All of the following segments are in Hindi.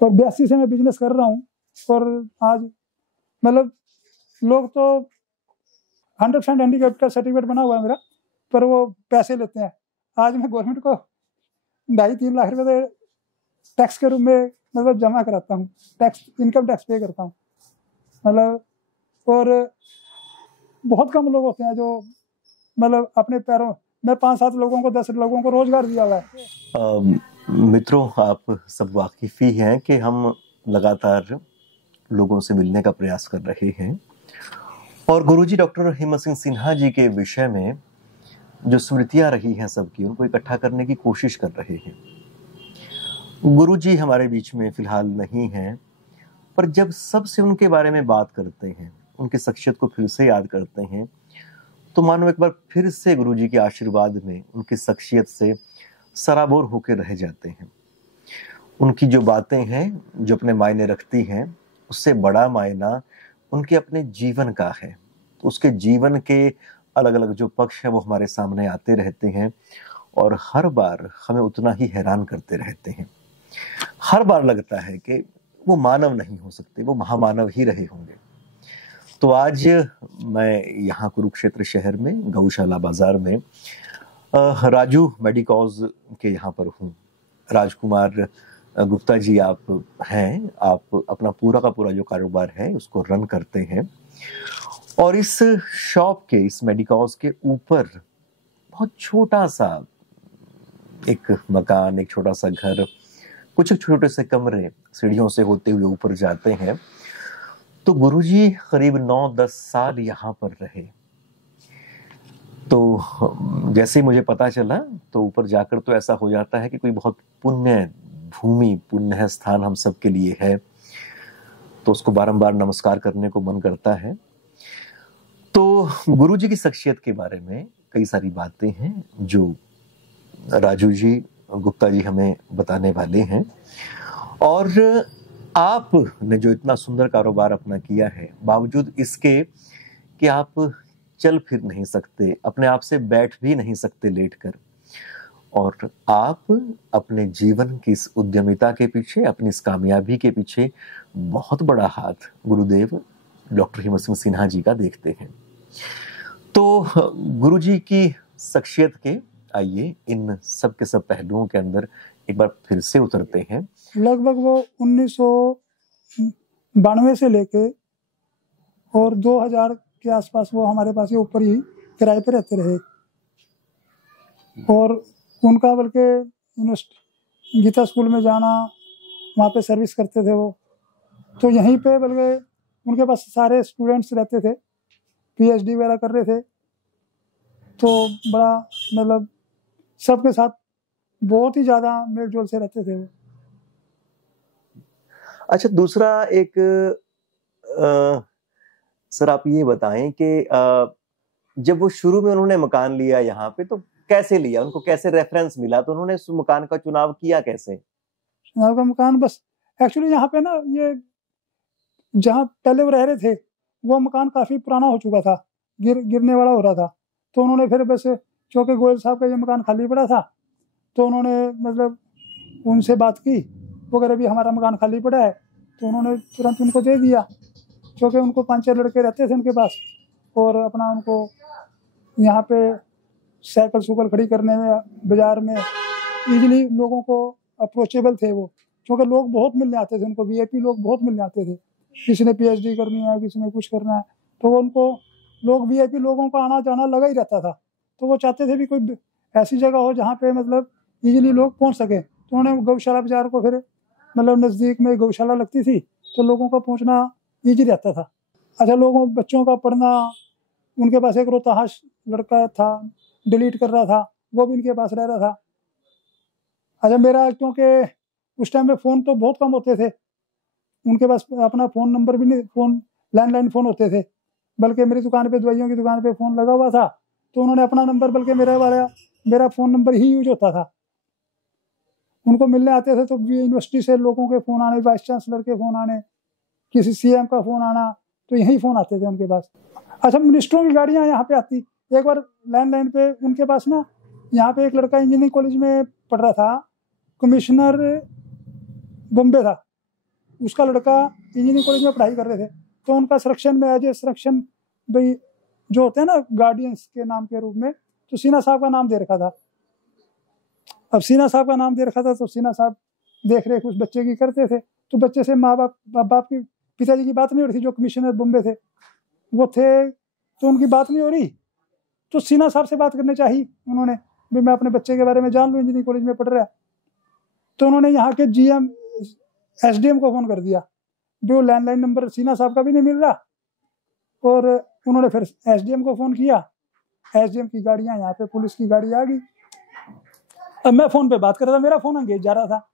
और 82 से मैं बिजनेस कर रहा हूँ। और आज मतलब लोग तो 100% हैंडीकैप का सर्टिफिकेट बना हुआ है मेरा, पर वो पैसे लेते हैं। आज मैं गवर्नमेंट को 2.5-3 लाख रुपए टैक्स के रूप में मतलब जमा कराता हूँ, टैक्स, इनकम टैक्स पे करता हूँ मतलब। और बहुत कम लोग होते हैं जो मतलब अपने पैरों में 5-7 लोगों को 10 लोगों को रोजगार दिया हुआ है। मित्रों, आप सब वाकिफ ही हैं कि हम लगातार लोगों से मिलने का प्रयास कर रहे हैं और गुरुजी डॉक्टर हिम्मत सिंह सिन्हा जी के विषय में जो स्मृतियां रही हैं सबकी, उनको इकट्ठा करने की कोशिश कर रहे हैं। गुरुजी हमारे बीच में फिलहाल नहीं हैं, पर जब सबसे उनके बारे में बात करते हैं, उनकी शख्सियत को फिर से याद करते हैं, तो मानो एक बार फिर से गुरुजी के आशीर्वाद में उनकी शख्सियत से सराबोर होकर रह जाते हैं। उनकी जो बातें हैं, जो अपने मायने रखती हैं, उससे बड़ा मायना उनके अपने जीवन का है। तो उसके जीवन के अलग अलग जो पक्ष है वो हमारे सामने आते रहते हैं और हर बार हमें उतना ही हैरान करते रहते हैं। हर बार लगता है कि वो मानव नहीं हो सकते, वो महामानव ही रहे होंगे। तो आज मैं यहाँ कुरुक्षेत्र शहर में गौशाला बाजार में राजू मेडिकॉज के यहाँ पर हूँ। राजकुमार गुप्ता जी आप हैं, आप अपना पूरा का पूरा जो कारोबार है उसको रन करते हैं और इस शॉप के, इस मेडिकॉज के ऊपर बहुत छोटा सा एक मकान, एक छोटा सा घर, कुछ छोटे से कमरे सीढ़ियों से होते हुए ऊपर जाते हैं। तो गुरुजी करीब 9-10 साल यहाँ पर रहे। तो जैसे ही मुझे पता चला तो ऊपर जाकर तो ऐसा हो जाता है कि कोई बहुत पुण्य भूमि, पुण्य स्थान हम सब के लिए है, तो उसको बारंबार नमस्कार करने को मन करता है। तो गुरुजी की शख्सियत के बारे में कई सारी बातें हैं जो राजू जी, गुप्ता जी हमें बताने वाले हैं। और आपने जो इतना सुंदर कारोबार अपना किया है, बावजूद इसके कि आप चल फिर नहीं सकते, अपने आप से बैठ भी नहीं सकते लेटकर, और आप अपने जीवन की इस उद्यमिता के पीछे, अपनी इस कामयाबी के पीछे बहुत बड़ा हाथ गुरुदेव डॉक्टर हिम्मत सिंह सिन्हा जी का देखते हैं। तो गुरुजी की शख्सियत के आइए इन सब के सब पहलुओं के अंदर एक बार फिर से उतरते हैं। लगभग वो 1992 से लेके और 2000 के आसपास वो हमारे पास, ये ऊपर ही किराए पे रहते रहे। और उनका बल्कि गीता स्कूल में जाना, वहाँ पे सर्विस करते थे वो, तो यहीं पे बल्कि उनके पास सारे स्टूडेंट्स रहते थे, पीएचडी वगैरह कर रहे थे। तो बड़ा मतलब सबके साथ बहुत ही ज़्यादा मेलजोल से रहते थे वो। अच्छा, दूसरा एक सर आप ये बताएं कि जब वो शुरू में उन्होंने मकान लिया यहाँ पे, तो कैसे लिया, उनको कैसे रेफरेंस मिला, तो उन्होंने उस मकान का चुनाव किया कैसे? चुनाव का मकान बस एक्चुअली यहाँ पे ना, ये जहाँ पहले वो रह रहे थे वो मकान काफ़ी पुराना हो चुका था, गिरने वाला हो रहा था। तो उन्होंने फिर बस, चौके गोयल साहब का ये मकान खाली पड़ा था, तो उन्होंने मतलब उनसे बात की, वो कह रहे भी हमारा मकान खाली पड़ा है, तो उन्होंने तुरंत उनको दे दिया। क्योंकि उनको 5-6 लड़के रहते थे उनके पास, और अपना उनको यहाँ पे साइकिल सुकल खड़ी करने में, बाजार में इजीली लोगों को अप्रोचेबल थे वो, क्योंकि लोग बहुत मिलने आते थे उनको, वीआईपी लोग बहुत मिलने आते थे। किसी ने पीएचडी करनी है, किसी ने कुछ करना है, तो उनको लोग, वीआईपी लोगों का आना जाना लगा ही रहता था। तो वो चाहते थे भी कोई ऐसी जगह हो जहाँ पे मतलब इजीली लोग पहुँच सके। तो उन्होंने गौशाला बाजार को फिर मतलब नज़दीक में गौशाला लगती थी, तो लोगों का पहुँचना ईजी रहता था। अच्छा, लोगों बच्चों का पढ़ना, उनके पास एक रोताहाश लड़का था, डिलीट कर रहा था, वो भी इनके पास रह रहा था। अच्छा, मेरा क्योंकि उस टाइम में फ़ोन तो बहुत कम होते थे, उनके पास अपना फ़ोन नंबर भी नहीं, फ़ोन लैंडलाइन फ़ोन होते थे, बल्कि मेरी दुकान पे, दवाइयों की दुकान पे फ़ोन लगा हुआ था, तो उन्होंने अपना नंबर, बल्कि मेरा फ़ोन नंबर ही यूज होता था। उनको मिलने आते थे तो यूनिवर्सिटी से लोगों के फ़ोन आने, वाइस चांसलर के फ़ोन आने, किसी सीएम का फ़ोन आना, तो यही फ़ोन आते थे उनके पास। अच्छा, मिनिस्टरों की गाड़ियाँ यहाँ पे आती। एक बार लैंडलाइन पे उनके पास ना, यहाँ पे एक लड़का इंजीनियरिंग कॉलेज में पढ़ रहा था, कमिश्नर बॉम्बे था, उसका लड़का इंजीनियरिंग कॉलेज में पढ़ाई कर रहे थे, तो उनका सिलेक्शन में एज ए सिलेक्शन भाई जो होते हैं ना गार्डियंस के नाम के रूप में, तो सिन्हा साहब का नाम दे रखा था। अब सिन्हा साहब का नाम दे रखा था तो सिन्हा साहब देख रेख उस बच्चे की करते थे। तो बच्चे से माँ बाप की पिताजी की बात नहीं हो रही थी, जो कमिश्नर बॉम्बे थे वो थे, तो उनकी बात नहीं हो रही, तो सिन्हा साहब से बात करनी चाहिए उन्होंने, भी मैं अपने बच्चे के बारे में जान लूँ, इंजीनियरिंग कॉलेज में पढ़ रहा है। तो उन्होंने यहाँ के GM SDM को फ़ोन कर दिया, जो लैंडलाइन नंबर सिन्हा साहब का भी नहीं मिल रहा, और उन्होंने फिर SDM को फ़ोन किया। SDM की गाड़ियाँ यहाँ पे, पुलिस की गाड़ी आ गई। अब मैं फ़ोन पे बात कर रहा था, मेरा फ़ोन एंगेज जा रहा था,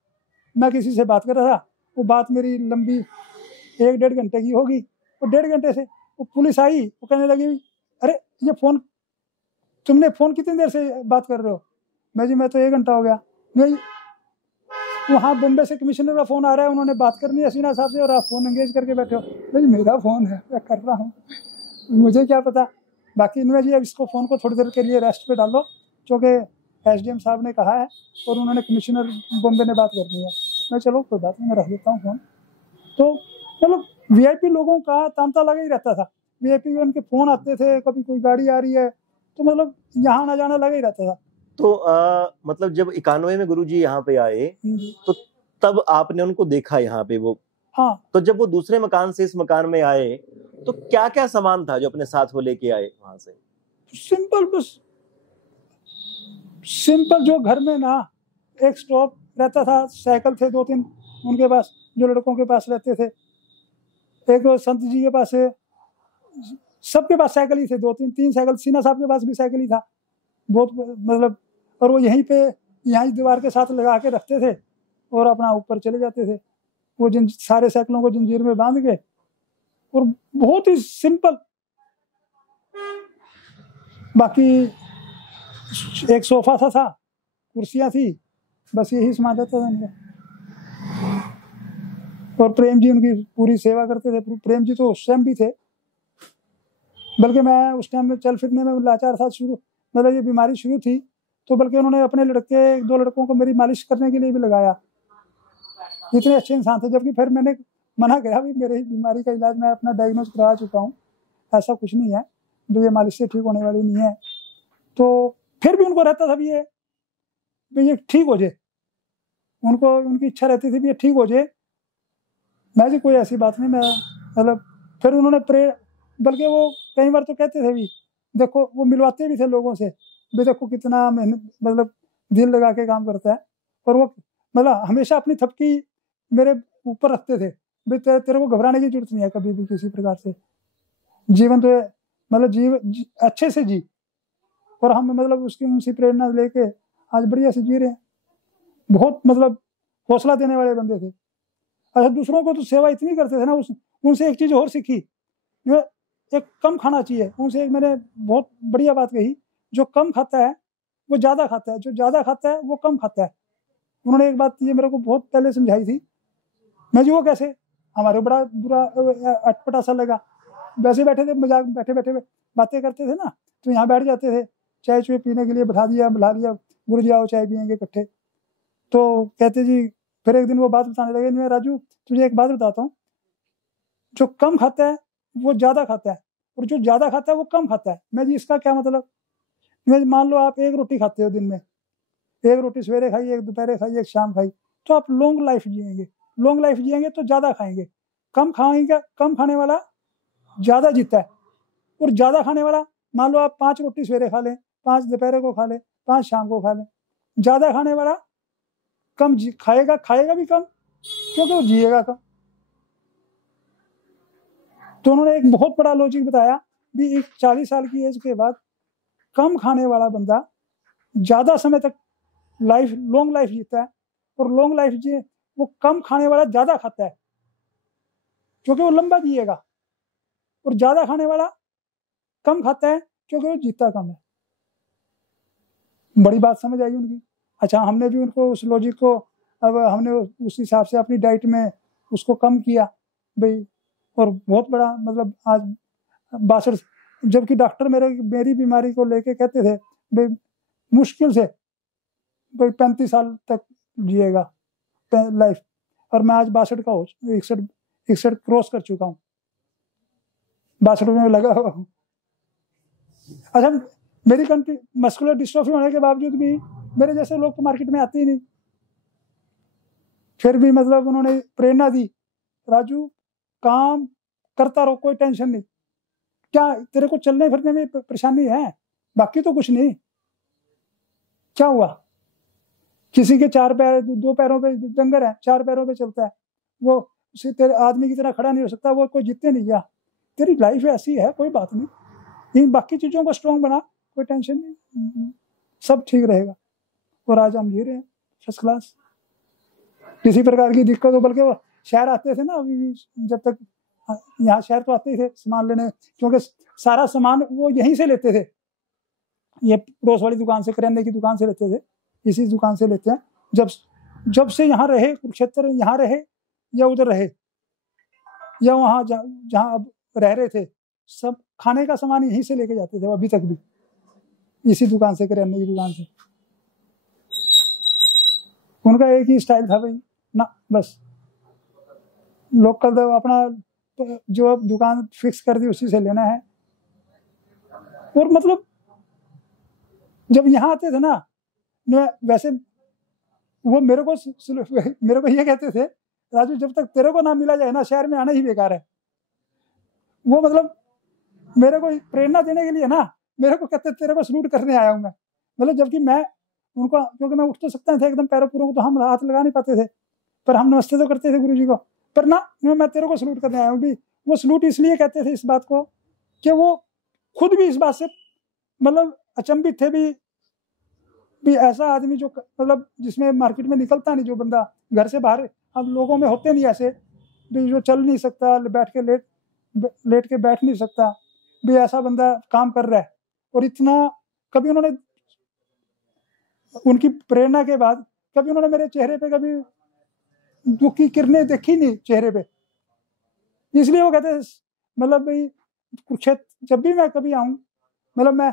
मैं किसी से बात कर रहा था, वो बात मेरी लंबी 1-1.5 घंटे की होगी, और 1.5 घंटे से वो पुलिस आई, वो कहने लगी अरे ये फ़ोन तुमने फ़ोन कितनी देर से बात कर रहे हो? मैं जी मैं तो 1 घंटा हो गया। नहीं, वहाँ बॉम्बे से कमिश्नर का फ़ोन आ रहा है, उन्होंने बात करनी है सिन्हा साहब से और आप फ़ोन एंगेज करके बैठे हो। भाई मेरा फ़ोन है, मैं कर रहा हूँ, मुझे क्या पता। बाकी इनमें जी अब इसको फ़ोन को थोड़ी देर के लिए रेस्ट पे डालो, क्योंकि SDM साहब ने कहा है और उन्होंने कमिश्नर बॉम्बे ने बात करनी है। मैं चलो कोई बात नहीं, मैं रख देता हूँ फ़ोन। तो मतलब VIP लोगों का तांता लगा ही रहता था, VIP के उनके फ़ोन आते थे, कभी कोई गाड़ी आ रही है, तो मतलब यहाँ आना जाना लगा ही रहता था। तो मतलब जब 91 में गुरुजी यहाँ पे आए तो तब आपने उनको देखा यहाँ पे वो? हाँ। तो जब वो दूसरे मकान से इस मकान में आए तो क्या क्या सामान था जो अपने साथ वो लेके आए वहां से? सिंपल, बस सिंपल, जो घर में ना एक स्टोव रहता था, साइकिल थे 2-3 उनके पास, जो लड़कों के पास रहते थे, एक संत जी के पास है, सबके पास साइकिल ही थे, 2-3 साइकिल, सिन्हा साहब के पास भी साइकिल ही था बहुत, मतलब, और वो यहीं पे यहाँ दीवार के साथ लगा के रखते थे और अपना ऊपर चले जाते थे, वो सारे साइकिलों को जंजीर में बांध के, और बहुत ही सिंपल। बाकी एक सोफा था, कुर्सियां थी, बस यही सामान रहता था इनका। और प्रेम जी उनकी पूरी सेवा करते थे। प्रेम जी तो उस टाइम भी थे, बल्कि मैं उस टाइम में चल फिरने में लाचार था, शुरू मतलब ये बीमारी शुरू थी, तो बल्कि उन्होंने अपने 2 लड़कों को मेरी मालिश करने के लिए भी लगाया। इतने अच्छे इंसान थे। जबकि फिर मैंने मना किया, भी मेरी बीमारी का इलाज मैं अपना डायग्नोज करा चुका हूँ, ऐसा कुछ नहीं है, भी ये मालिश से ठीक होने वाली नहीं है। तो फिर भी उनको रहता था भी ये ठीक हो जाए, उनको उनकी इच्छा रहती थी भी ये ठीक हो जाए। मैं जी कोई ऐसी बात नहीं, मैं मतलब फिर उन्होंने बल्कि वो कई बार तो कहते थे भी, देखो वो मिलवाते भी थे लोगों से, भी देखो कितना मेहनत, मतलब दिल लगा के काम करता है, और वो मतलब हमेशा अपनी थपकी मेरे ऊपर रखते थे, भी तेरे को घबराने की जरूरत नहीं है कभी भी किसी प्रकार से, जीवन तो मतलब अच्छे से जी। और हम मतलब उसकी उनसे प्रेरणा लेके आज बढ़िया से जी रहे हैं। बहुत मतलब हौसला देने वाले बंदे थे। अच्छा, दूसरों को तो सेवा इतनी करते थे ना, उनसे एक चीज़ और सीखी, एक कम खाना चाहिए। उनसे एक मैंने बहुत बढ़िया बात कही, जो कम खाता है वो ज़्यादा खाता है, जो ज़्यादा खाता है वो कम खाता है। उन्होंने एक बात ये मेरे को बहुत पहले समझाई थी। मैं जी वो कैसे, हमारे बड़ा बुरा अटपटा सा लगा। वैसे बैठे थे, मजाक बैठे बैठे बातें करते थे ना, तो यहाँ बैठ जाते थे, चाय चुए पीने के लिए बुला लिया, गुरु जी आओ चाय पियेंगे इकट्ठे। तो कहते जी, फिर एक दिन वो बात बताने लगे, मैं राजू तुझे एक बात बताता हूँ, जो कम खाता है वो ज़्यादा खाता है, और जो ज़्यादा खाता है वो कम खाता है। मैं जी इसका क्या मतलब? मैं मान लो आप 1 रोटी खाते हो दिन में, 1 रोटी सवेरे खाई, 1 दोपहर खाई, 1 शाम खाई, तो आप लॉन्ग लाइफ जिएंगे। लॉन्ग लाइफ जिएंगे तो ज़्यादा खाएंगे। कम खाएंगे, कम खाने वाला ज़्यादा जीता है, और ज़्यादा खाने वाला, मान लो आप 5 रोटी सवेरे खा लें, 5 दोपहर को खा लें, 5 शाम को खा लें, ज़्यादा खाने वाला कम खाएगा भी कम, क्योंकि वो जिएगा कम। तो उन्होंने एक बहुत बड़ा लॉजिक बताया भी 40 साल की एज के बाद कम खाने वाला बंदा ज़्यादा समय तक लॉन्ग लाइफ जीता है, और लॉन्ग लाइफ जिए वो कम खाने वाला ज़्यादा खाता है, क्योंकि वो लंबा जिएगा, और ज़्यादा खाने वाला कम खाता है, क्योंकि वो जीता कम है। बड़ी बात समझ आई उनकी। अच्छा, हमने भी उनको उस लॉजिक को, अब हमने उस हिसाब से अपनी डाइट में उसको कम किया भाई, और बहुत बड़ा मतलब आज 62, जबकि डॉक्टर मेरी बीमारी को लेके कहते थे भाई मुश्किल से भाई 35 साल तक जिएगा लाइफ, और मैं आज 62 का हो 61 क्रॉस कर चुका हूँ, 62 में लगा हुआ हूँ। अच्छा, मेरी कंट्री मस्कुलर डिस्ट्रोफी होने के बावजूद भी मेरे जैसे लोग तो मार्केट में आते ही नहीं। फिर भी मतलब उन्होंने प्रेरणा दी, राजू काम करता रहो, कोई टेंशन नहीं, क्या तेरे को चलने फिरने में परेशानी है, बाकी तो कुछ नहीं। क्या हुआ, किसी के 4 पैर 2 पैरों पे डंगर है, 4 पैरों पे चलता है, वो उसे तेरे आदमी की तरह खड़ा नहीं हो सकता, वो कोई जीतते नहीं गया। तेरी लाइफ ऐसी है, कोई बात नहीं, इन बाकी चीजों को स्ट्रॉन्ग बना, कोई टेंशन नहीं, सब ठीक रहेगा। और आज हम जी रहे हैं फर्स्ट क्लास, किसी प्रकार की दिक्कत हो। बल्कि वो शहर आते थे ना, अभी भी जब तक यहाँ शहर तो आते ही थे सामान लेने, क्योंकि सारा सामान वो यहीं से लेते थे, ये पड़ोस वाली दुकान से, करियाने की दुकान से लेते थे, इसी दुकान से लेते हैं। जब से यहाँ रहे, कुरुक्षेत्र यहाँ रहे या उधर रहे या वहाँ जहाँ अब रह रहे थे, सब खाने का सामान यहीं से लेके जाते थे, अभी तक भी इसी दुकान से, करियाने की दुकान से। उनका एक ही स्टाइल था भाई ना, बस लोकल अपना जो अब दुकान फिक्स कर दी उसी से लेना है। और मतलब जब यहाँ आते थे ना, वैसे वो मेरे को ये कहते थे, राजू जब तक तेरे को ना मिला जाए ना, शहर में आना ही बेकार है। वो मतलब मेरे को प्रेरणा देने के लिए ना, मेरे को कहते तेरे को सलूट करने आया हूँ मैं। मतलब जबकि मैं उनको, क्योंकि मैं उठ तो सकता था एकदम पैरों पूरों को, तो हम हाथ लगा नहीं पाते थे, पर हम नमस्ते तो करते थे गुरुजी को। पर ना, मैं तेरे को सलूट करने आया हूँ भी। वो सलूट इसलिए कहते थे इस बात को कि वो खुद भी इस बात से मतलब अचंभित थे भी ऐसा आदमी जो मतलब जिसमें मार्केट में निकलता नहीं, जो बंदा घर से बाहर, अब लोगों में होते नहीं ऐसे भी, जो चल नहीं सकता, बैठ के लेट के बैठ नहीं सकता भी, ऐसा बंदा काम कर रहा है। और इतना कभी उन्होंने, उनकी प्रेरणा के बाद कभी उन्होंने मेरे चेहरे पे कभी दुख की किरणें देखी नहीं चेहरे पे। इसलिए वो कहते मतलब भाई कुरुक्षेत्र जब भी मैं कभी आऊं, मतलब मैं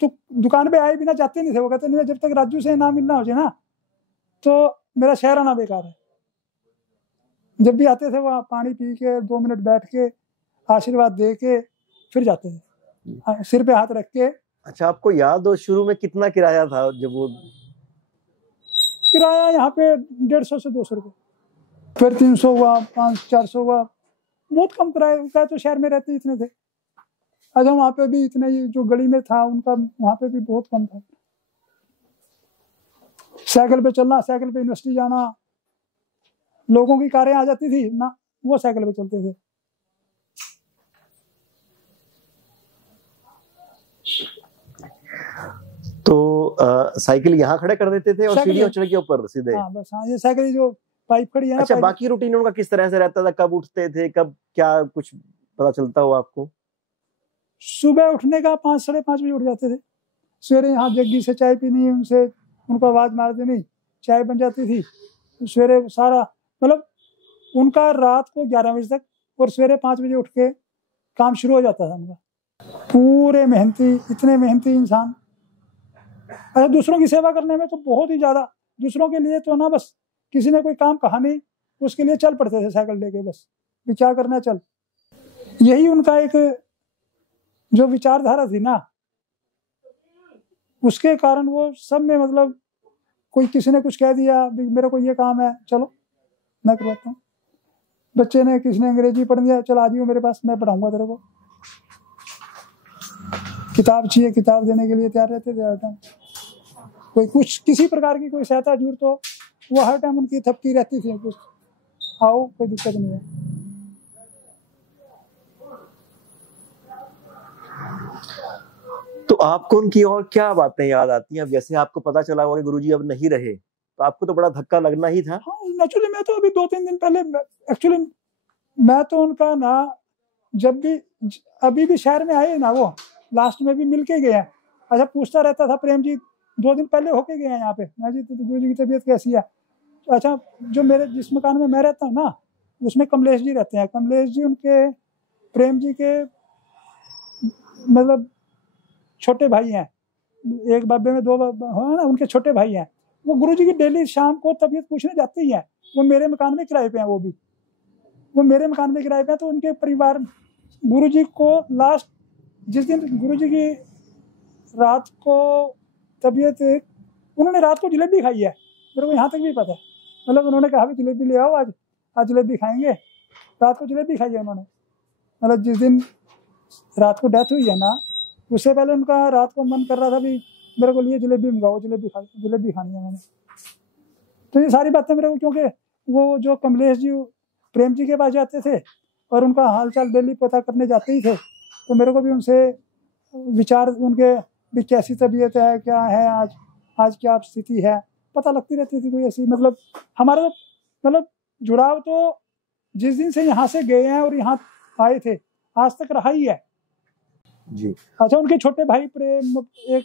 तो दुकान पे आए बिना जाते नहीं थे। वो कहते नहीं, जब तक राजू से ना मिलना हो जाए ना, तो मेरा शहर आना बेकार है। जब भी आते थे वहाँ पानी पी के 2 मिनट बैठ के आशीर्वाद दे के फिर जाते थे, सिर पे हाथ रख के। अच्छा, आपको याद हो शुरू में कितना किराया था जब वो? किराया यहाँ पे 150 से 200 रुपये, फिर 300 हुआ, 500-400 हुआ, बहुत कम किराया तो शहर में रहते इतने थे। अच्छा, वहाँ पे भी इतने ही, जो गली में था उनका, वहाँ पे भी बहुत कम था। साइकिल पे चलना, साइकिल पे यूनिवर्सिटी जाना, लोगों की कारें आ जाती थी ना, वो साइकिल पे चलते थे। तो साइकिल यहाँ खड़े कर देते थे और सीढ़ियों चढ़ के ऊपर सीधे? हाँ बस, हाँ, ये साइकिल जो पाइप खड़ी है। अच्छा, बाकी रूटीन उनका किस तरह से रहता था? कब उठते थे, कब क्या कुछ पता चलता हो आपको? सुबह उठने का 5-5:30 बजे उठ जाते थे। सवेरे यहाँ जग्गी से चाय पीनी, उनसे उनको आवाज मार देनी, चाय बन जाती थी। सवेरे सारा मतलब उनका रात को 11 बजे तक, और सवेरे 5 बजे उठ के काम शुरू हो जाता था उनका। पूरे मेहनती, इतने मेहनती इंसान। अच्छा, दूसरों की सेवा करने में तो बहुत ही ज्यादा, दूसरों के लिए तो ना, बस किसी ने कोई काम कहा नहीं, उसके लिए चल पड़ते थे साइकिल लेके, बस भी क्या करना है चल। यही उनका एक जो विचारधारा थी ना, उसके कारण वो सब में मतलब, कोई किसी ने कुछ कह दिया मेरे को ये काम है, चलो मैं करवाता हूँ। बच्चे ने, किसी ने अंग्रेजी पढ़ दिया, चल आ जाइए मेरे पास, मैं पढ़ाऊंगा तेरे को। किताब चाहिए, किताब देने के लिए तैयार रहते थे। कोई कुछ किसी प्रकार की कोई सहायता जरूरत तो वो हर टाइम उनकी थपकी रहती थी, कुछ आओ, कोई दिक्कत नहीं है। तो आपको उनकी और क्या बातें याद आती हैं? अब जैसे आपको पता चला होगा कि गुरुजी अब नहीं रहे, तो आपको तो बड़ा धक्का लगना ही था। हाँ, नेचुरली। मैं तो अभी 2-3 दिन पहले, एक्चुअली मैं तो उनका ना, जब भी अभी भी शहर में आए ना, वो लास्ट में भी मिल के गए हैं। अच्छा, पूछता रहता था प्रेम जी, 2 दिन पहले होके गए हैं यहाँ पे, मैं जी गुरुजी की तबीयत कैसी है। अच्छा, जो मेरे जिस मकान में मैं रहता हूँ ना, उसमें कमलेश जी रहते हैं। कमलेश जी उनके प्रेम जी के मतलब छोटे भाई हैं, एक बाबे में 2 है ना, उनके छोटे भाई हैं। वो गुरुजी की डेली शाम को तबीयत पूछने जाते ही हैं। वो मेरे मकान में किराए पे हैं, वो मेरे मकान में किराए पे हैं। तो उनके परिवार, गुरुजी को लास्ट जिस दिन गुरुजी की रात को तबीयत, उन्होंने रात को जलेबी खाई है, मेरे को यहाँ तक भी पता है। मतलब उन्होंने कहा भी जलेबी ले आओ, आज जलेबी खाएंगे। रात को जलेबी खाई है उन्होंने। मतलब जिस दिन रात को डेथ हुई है ना, उससे पहले उनका रात को मन कर रहा था भी मेरे को लिए जलेबी मंगाओ, जलेबी खानी है मैंने। तो ये सारी बातें मेरे को, क्योंकि वो जो कमलेश जी प्रेम जी के पास जाते थे और उनका हालचाल डेली पता करने जाते ही थे, तो मेरे को भी उनसे विचार उनके भी कैसी तबीयत है, क्या है, आज क्या स्थिति है, पता लगती रहती थी। कोई ऐसी मतलब हमारा मतलब जुड़ाव तो जिस दिन से यहाँ से गए हैं और यहाँ आए थे आज तक रहा ही है जी। अच्छा, उनके छोटे भाई एक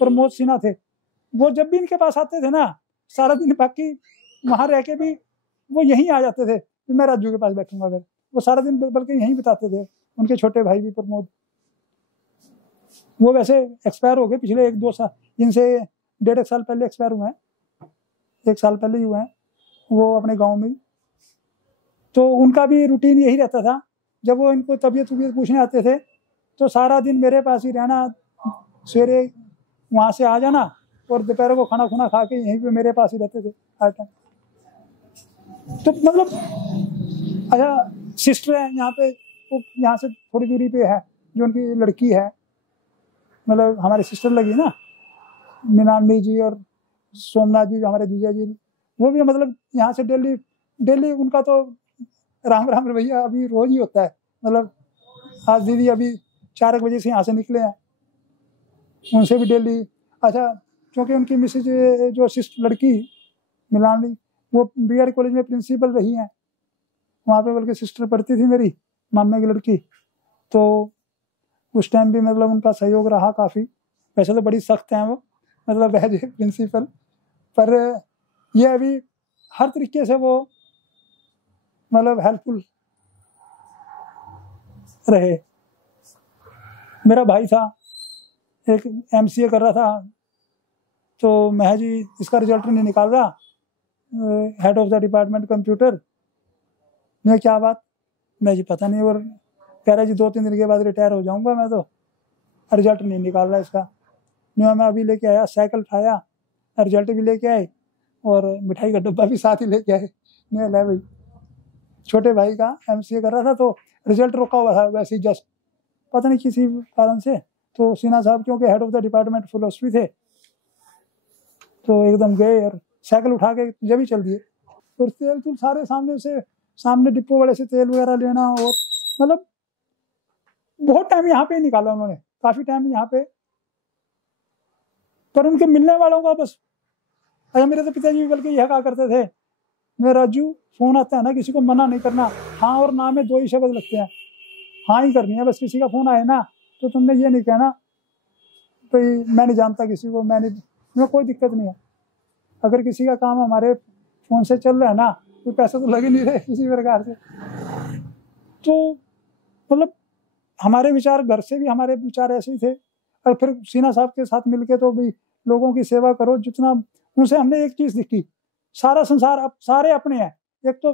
प्रमोद सिन्हा थे, वो जब भी इनके पास आते थे ना, सारा दिन बाकी वहां रह के भी वो यहीं आ जाते थे कि मैं राजू के पास बैठूंगा। अगर वो सारा दिन बल्कि यहीं बिताते थे। उनके छोटे भाई भी प्रमोद, वो वैसे एक्सपायर हो गए पिछले 1-2 साल, इनसे 1.5 साल पहले एक्सपायर हुए हैं, 1 साल पहले ही हुए हैं वो अपने गाँव में। तो उनका भी रूटीन यही रहता था, जब वो इनको तबीयत पूछने आते थे तो सारा दिन मेरे पास ही रहना, सवेरे वहाँ से आ जाना और दोपहर को खाना खुना खा के यहीं पे मेरे पास ही रहते थे हर टाइम। तो मतलब अच्छा, सिस्टर है यहाँ पे, वो यहाँ से थोड़ी दूरी पे है, जो उनकी लड़की है, मतलब हमारी सिस्टर लगी ना, मीनांडी जी और सोमनाथ जी जो हमारे जीजा जी, वो भी मतलब यहाँ से डेली उनका तो राम राम भैया अभी रोज ही होता है। मतलब आज दीदी अभी 4 बजे से यहाँ से निकले हैं, उनसे भी डेली। अच्छा, क्योंकि उनकी मिसेज जो सिस्टर लड़की मिलानी, वो बीआर कॉलेज में प्रिंसिपल रही हैं, वहाँ पे बल्कि सिस्टर पढ़ती थी मेरी मामे की लड़की। तो उस टाइम भी मतलब उनका सहयोग रहा काफ़ी। वैसे तो बड़ी सख्त हैं वो, मतलब एज ए प्रिंसिपल, पर ये अभी हर तरीके से वो मतलब हेल्पफुल रहे। मेरा भाई था, एक MCA कर रहा था, तो मैं जी इसका रिजल्ट नहीं निकाल रहा, head of the department computer. मैं क्या बात, मैं जी पता नहीं, और कह रहा जी 2-3 दिन के बाद रिटायर हो जाऊंगा मैं, तो रिजल्ट नहीं निकाल रहा इसका। मैं अभी लेके आया, साइकिल उठाया, रिजल्ट भी लेके आए और मिठाई का डब्बा भी साथ ही लेके आए। मैं ले भाई, छोटे भाई का MCA कर रहा था, तो रिजल्ट रुका हुआ था वैसे ही, जस्ट पता नहीं किसी कारण से। तो सिन्हा साहब क्योंकि head of the department philosophy थे, तो एकदम गए और साइकिल उठा के जब ही चल दिए। और तेल सारे सामने डिपो वाले से तेल वगैरह लेना, और मतलब बहुत टाइम यहाँ पे ही निकाला उन्होंने, काफी टाइम यहाँ पे। पर उनके मिलने वालों का बस, अच्छा मेरे तो पिताजी बल्कि यह कहा करते थे, मैं राजू फोन आता है ना, किसी को मना नहीं करना, हाँ और ना में 2 ही शब्द लगते हैं, हाँ ही करनी है बस। किसी का फोन आए ना तो तुमने ये नहीं कहना भाई मैं नहीं जानता किसी को, मैं कोई दिक्कत नहीं है। अगर किसी का काम हमारे फोन से चल रहा है ना, कोई पैसा तो लग ही नहीं रहे किसी प्रकार से। तो मतलब हमारे विचार, घर से भी हमारे विचार ऐसे ही थे। और फिर सिन्हा साहब के साथ मिलके तो भी लोगों की सेवा करो जितना। उनसे हमने एक चीज दिखी, सारा संसार अब सारे अपने हैं। एक तो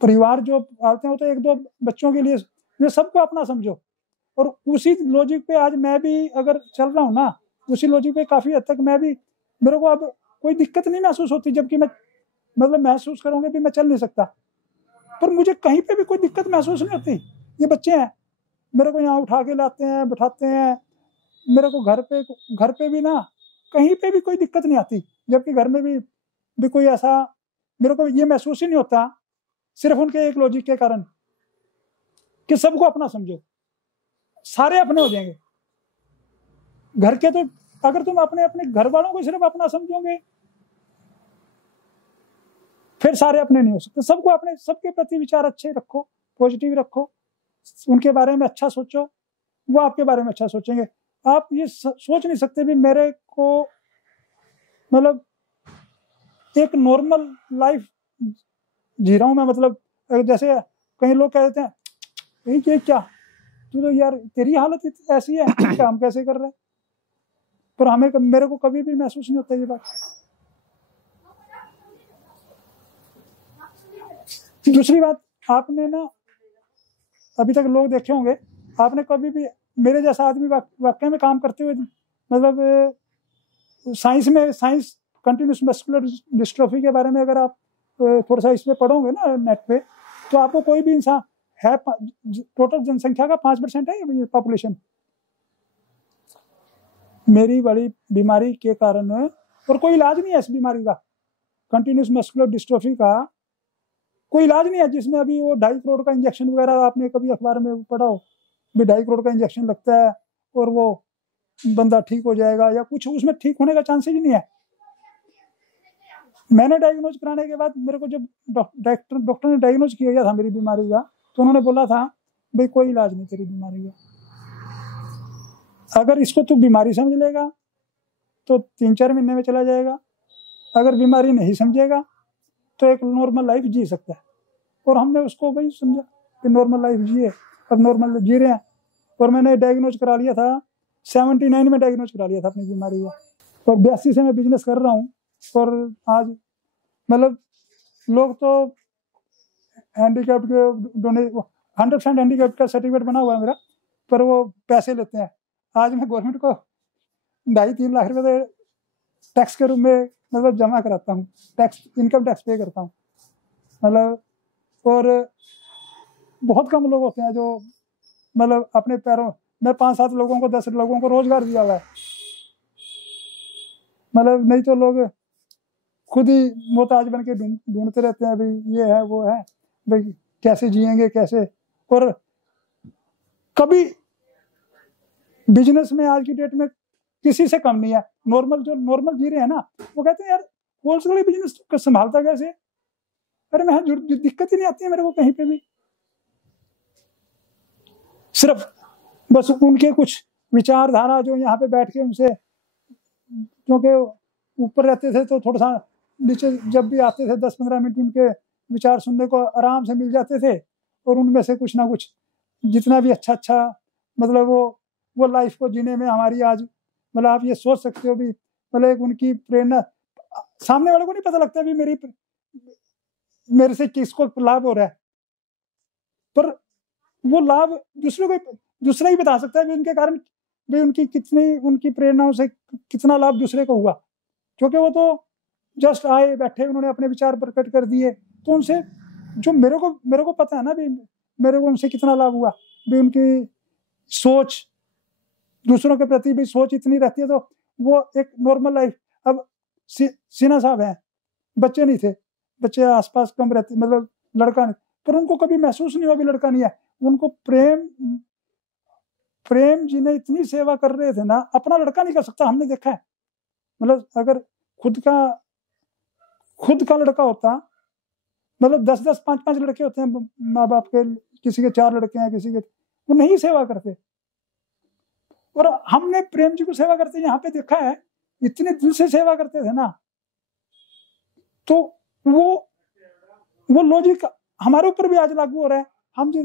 परिवार जो पालते हैं वो तो 1-2 बच्चों के लिए, ये सबको अपना समझो। और उसी लॉजिक पे आज मैं भी अगर चल रहा हूँ ना, उसी लॉजिक पे काफी हद तक मैं भी, मेरे को अब कोई दिक्कत नहीं महसूस होती। जबकि मैं मतलब महसूस करूंगा भी मैं चल नहीं सकता, पर मुझे कहीं पे भी कोई दिक्कत महसूस नहीं होती। ये बच्चे हैं, मेरे को यहाँ उठा के लाते हैं, बिठाते हैं, मेरे को घर पे भी ना कहीं पे भी कोई दिक्कत नहीं आती। जबकि घर में भी कोई ऐसा मेरे को ये महसूस ही नहीं होता, सिर्फ उनके एक लॉजिक के कारण कि सबको अपना समझो, सारे अपने हो जाएंगे। घर के तो अगर तुम अपने घर वालों को सिर्फ अपना समझोगे फिर सारे अपने नहीं हो सकते। सबको अपने, सबके प्रति विचार अच्छे रखो, पॉजिटिव रखो, उनके बारे में अच्छा सोचो, वो आपके बारे में अच्छा सोचेंगे। आप ये सोच नहीं सकते भी मेरे को मतलब एक नॉर्मल लाइफ जी रहा हूं मैं। मतलब जैसे कई लोग कह देते हैं ये क्या, तू तो यार तेरी हालत ऐसी है, काम कैसे कर रहे हैं, पर मेरे को कभी भी महसूस नहीं होता ये बात। दूसरी बात, आपने ना अभी तक लोग देखे होंगे, आपने कभी भी मेरे जैसा आदमी वाकई में काम करते हुए, मतलब साइंस कंटिन्यूस मस्कुलर डिस्ट्रोफी के बारे में अगर आप थोड़ा सा इसमें पढ़ोगे ना नेट पे, तो आपको कोई भी इंसान है, टोटल जनसंख्या का 5% है ये पॉपुलेशन, मेरी बड़ी बीमारी के कारण, और कोई इलाज नहीं है इस बीमारी का, कंटिन्यूस मस्कुलर डिस्ट्रोफी का कोई इलाज नहीं है, जिसमें अभी वो 2.5 करोड़ का इंजेक्शन वगैरह आपने कभी अखबार में पढ़ा हो, 2.5 करोड़ का इंजेक्शन लगता है और वो बंदा ठीक हो जाएगा, या कुछ उसमें ठीक होने का चांसेस ही नहीं है। मैंने डायग्नोज कराने के बाद मेरे को जब डॉक्टर ने डायग्नोज किया था मेरी बीमारी का, तो उन्होंने बोला था भाई कोई इलाज नहीं तेरी बीमारी का, अगर इसको तू बीमारी समझ लेगा तो 3-4 महीने में चला जाएगा, अगर बीमारी नहीं समझेगा तो एक नॉर्मल लाइफ जी सकता है। और हमने उसको भाई समझा कि नॉर्मल लाइफ जिए, अब नॉर्मल जी रहे हैं। और मैंने डायग्नोज करा लिया था 79 में, डायग्नोज करा लिया था अपनी बीमारी का, और 82 से मैं बिजनेस कर रहा हूँ। और आज मतलब लोग तो हैंडीकैप्ड के 100% हैंडीकैप्ड का सर्टिफिकेट बना हुआ है मेरा, पर वो पैसे लेते हैं। आज मैं गवर्नमेंट को 2.5-3 लाख रुपए टैक्स के रूप में मतलब जमा कराता हूँ, टैक्स, इनकम टैक्स पे करता हूँ मतलब। और बहुत कम लोग होते हैं जो मतलब अपने पैरों में 5-7 लोगों को 10 लोगों को रोजगार दिया हुआ है, मतलब नहीं तो लोग खुद ही मोहताज बन के ढूंढते रहते हैं भाई ये है वो है, भाई कैसे जिएंगे कैसे। और कभी बिजनेस में आज की डेट में किसी से कम नहीं है। नॉर्मल जो नॉर्मल जी रहे हैं ना, वो कहते हैं यार होलसेल बिजनेस संभालता कैसे, अरे मैं दिक्कत ही नहीं आती है मेरे को कहीं पे भी। सिर्फ बस उनके कुछ विचारधारा जो यहाँ पे बैठ के उनसे, क्योंकि ऊपर रहते थे तो थोड़ा सा नीचे जब भी आते थे 10-15 मिनट उनके विचार सुनने को आराम से मिल जाते थे, और उनमें से कुछ ना कुछ जितना भी अच्छा मतलब वो लाइफ को जीने में हमारी आज मतलब आप ये सोच सकते हो भी मतलब एक उनकी प्रेरणा, सामने वाले को नहीं पता लगता भी मेरे से किसको लाभ हो रहा है, पर वो लाभ दूसरा ही बता सकता है भी उनके कारण भी उनकी प्रेरणाओं से कितना लाभ दूसरे को हुआ। क्योंकि वो तो जस्ट आए बैठे, उन्होंने अपने विचार प्रकट कर दिए, तो उनसे जो मेरे को पता है ना भी मेरे को उनसे कितना लाभ हुआ भी। उनकी सोच दूसरों के प्रति भी सोच इतनी रहती है, तो वो एक नॉर्मल लाइफ। अब सिन्हा साहब हैं, बच्चे नहीं थे, बच्चे आसपास कम रहते, मतलब लड़का नहीं, पर उनको कभी महसूस नहीं हुआ भी लड़का नहीं है। उनको प्रेम जी ने इतनी सेवा कर रहे थे ना, अपना लड़का नहीं कर सकता, हमने देखा है। मतलब अगर खुद का लड़का होता, मतलब 10-10 5-5 लड़के होते हैं माँ बाप के, किसी के 4 लड़के हैं, किसी के, वो नहीं सेवा करते। और हमने प्रेम जी को सेवा करते यहाँ पे देखा है, इतने दिल से सेवा करते थे ना, तो वो लॉजिक हमारे ऊपर भी आज लागू हो रहा है। हम जो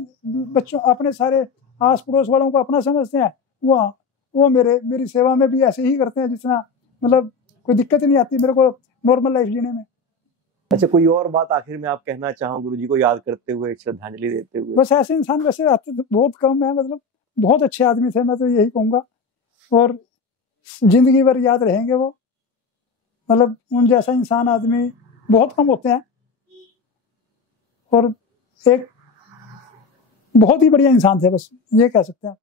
बच्चों अपने सारे आस पड़ोस वालों को अपना समझते हैं, वो मेरी सेवा में भी ऐसे ही करते हैं, जितना मतलब कोई दिक्कत ही नहीं आती मेरे को नॉर्मल लाइफ जीने में। अच्छा, कोई और बात आखिर में आप कहना चाहो गुरुजी को याद करते हुए, श्रद्धांजलि देते हुए? बस ऐसे इंसान वैसे आते थे बहुत कम है, मतलब बहुत अच्छे आदमी थे, मैं तो यही कहूँगा, और जिंदगी भर याद रहेंगे वो। मतलब उन जैसा इंसान आदमी बहुत कम होते हैं, और एक बहुत ही बढ़िया इंसान थे, बस ये कह सकते हैं।